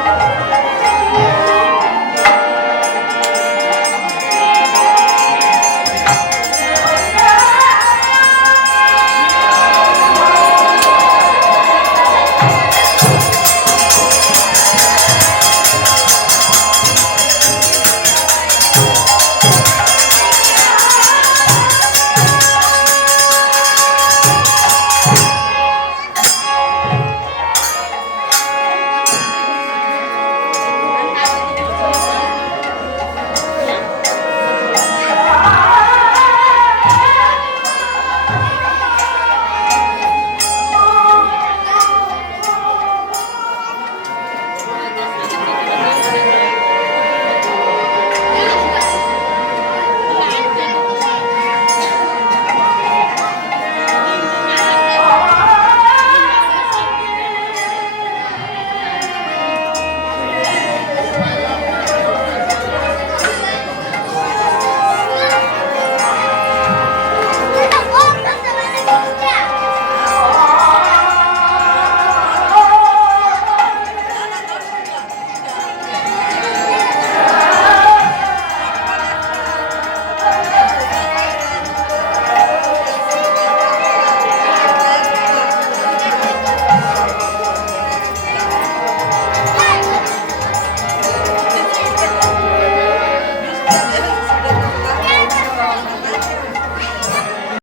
thank you